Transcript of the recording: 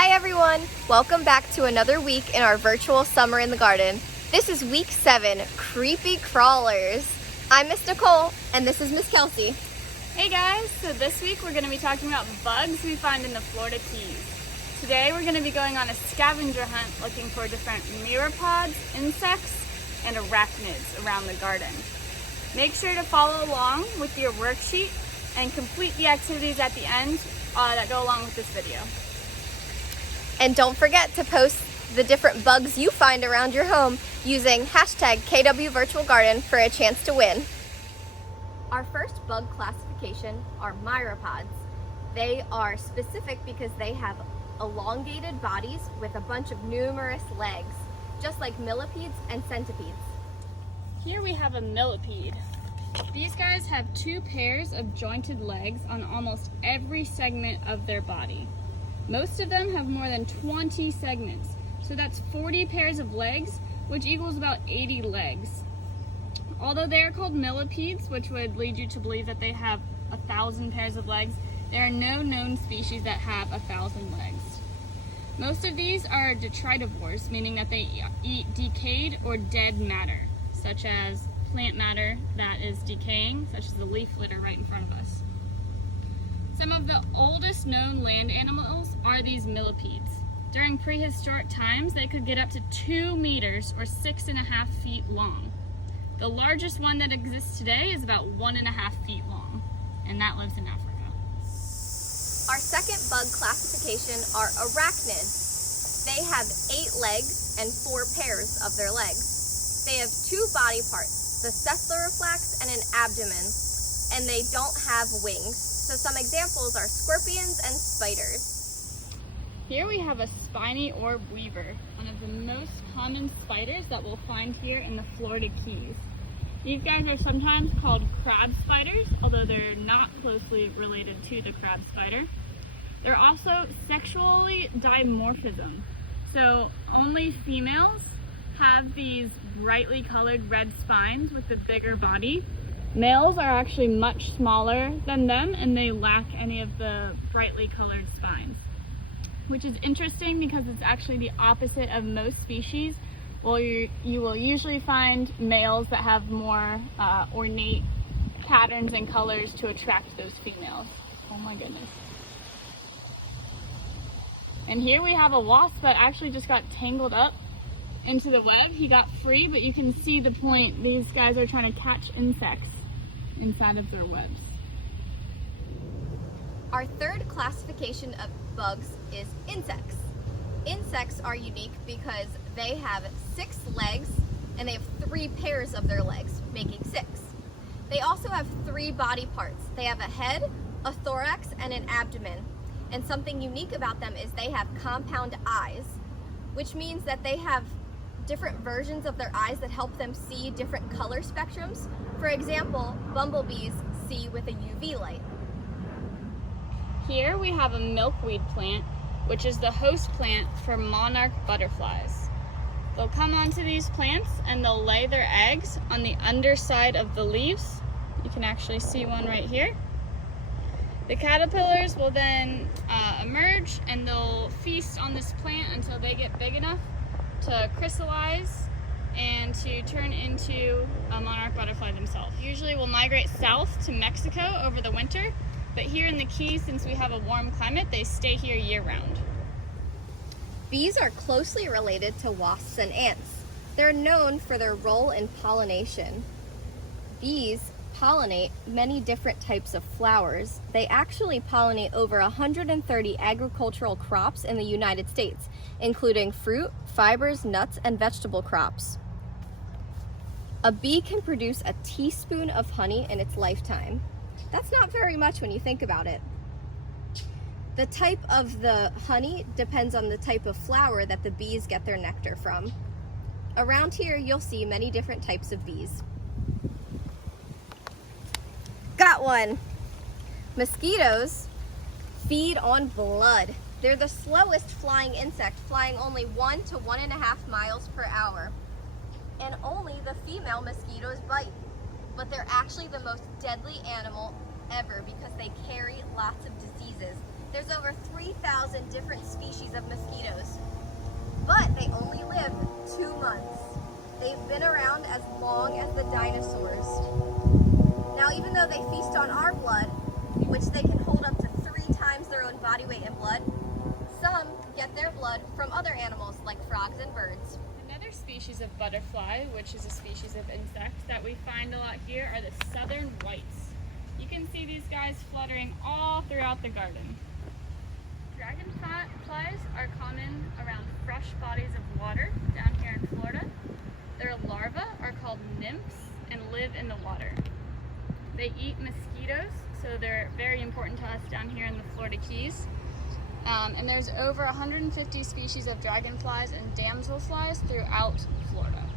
Hi everyone! Welcome back to another week in our virtual Summer in the Garden. This is week 7, Creepy Crawlers. I'm Miss Nicole and this is Miss Kelsey. Hey guys, so this week we're going to be talking about bugs we find in the Florida Keys. Today we're going to be going on a scavenger hunt looking for different millipedes, insects, and arachnids around the garden. Make sure to follow along with your worksheet and complete the activities at the end that go along with this video. And don't forget to post the different bugs you find around your home using hashtag #KWVirtualGarden for a chance to win. Our first bug classification are myriapods. They are specific because they have elongated bodies with a bunch of numerous legs, just like millipedes and centipedes. Here we have a millipede. These guys have 2 pairs of jointed legs on almost every segment of their body. Most of them have more than 20 segments, so that's 40 pairs of legs, which equals about 80 legs. Although they are called millipedes, which would lead you to believe that they have 1,000 pairs of legs, there are no known species that have 1,000 legs. Most of these are detritivores, meaning that they eat decayed or dead matter, such as plant matter that is decaying, such as the leaf litter right in front of us. Some of the oldest known land animals are these millipedes. During prehistoric times, they could get up to 2 meters or 6.5 feet long. The largest one that exists today is about 1.5 feet long, and that lives in Africa. Our second bug classification are arachnids. They have 8 legs and 4 pairs of their legs. They have 2 body parts, the cephaloreflex and an abdomen, and they don't have wings. So some examples are scorpions and spiders. Here we have a spiny orb weaver, one of the most common spiders that we'll find here in the Florida Keys. These guys are sometimes called crab spiders, although they're not closely related to the crab spider. They're also sexually dimorphism, so only females have these brightly colored red spines with the bigger body. Males are actually much smaller than them and they lack any of the brightly colored spines, which is interesting because it's actually the opposite of most species. Well, you will usually find males that have more ornate patterns and colors to attract those females. Oh my goodness. And here we have a wasp that actually just got tangled up into the web. He got free, but you can see the point. These guys are trying to catch insects inside of their webs. Our third classification of bugs is insects. Insects are unique because they have 6 legs and they have 3 pairs of their legs, making 6. They also have 3 body parts. They have a head, a thorax, and an abdomen. And something unique about them is they have compound eyes, which means that they have different versions of their eyes that help them see different color spectrums. For example, bumblebees see with a UV light. Here we have a milkweed plant, which is the host plant for monarch butterflies. They'll come onto these plants and they'll lay their eggs on the underside of the leaves. You can actually see one right here. The caterpillars will then emerge and they'll feast on this plant until they get big enough to crystallize and to turn into a monarch butterfly themselves. Usually will migrate south to Mexico over the winter, but here in the Keys, since we have a warm climate, they stay here year-round. Bees are closely related to wasps and ants. They're known for their role in pollination. Bees pollinate many different types of flowers. They actually pollinate over 130 agricultural crops in the United States, including fruit, fibers, nuts, and vegetable crops. A bee can produce a teaspoon of honey in its lifetime. That's not very much when you think about it. The type of the honey depends on the type of flower that the bees get their nectar from. Around here, you'll see many different types of bees. Got one! Mosquitoes feed on blood. They're the slowest flying insect, flying only 1 to 1.5 miles per hour. And only the female mosquitoes bite. But they're actually the most deadly animal ever because they carry lots of diseases. There's over 3,000 different species of mosquitoes, but they only live 2 months. They've been around as long as the dinosaurs. Now, even though they feast on our blood, which they can hold up to 3 times their own body weight in blood, some get their blood from other animals like frogs and birds. Another species of butterfly, which is a species of insect that we find a lot here, are the southern whites. You can see these guys fluttering all throughout the garden. Dragonflies are common around fresh bodies of water down here in Florida. Their larvae are called nymphs and live in the water. They eat mosquitoes, so they're very important to us down here in the Florida Keys. And there's over 150 species of dragonflies and damselflies throughout Florida.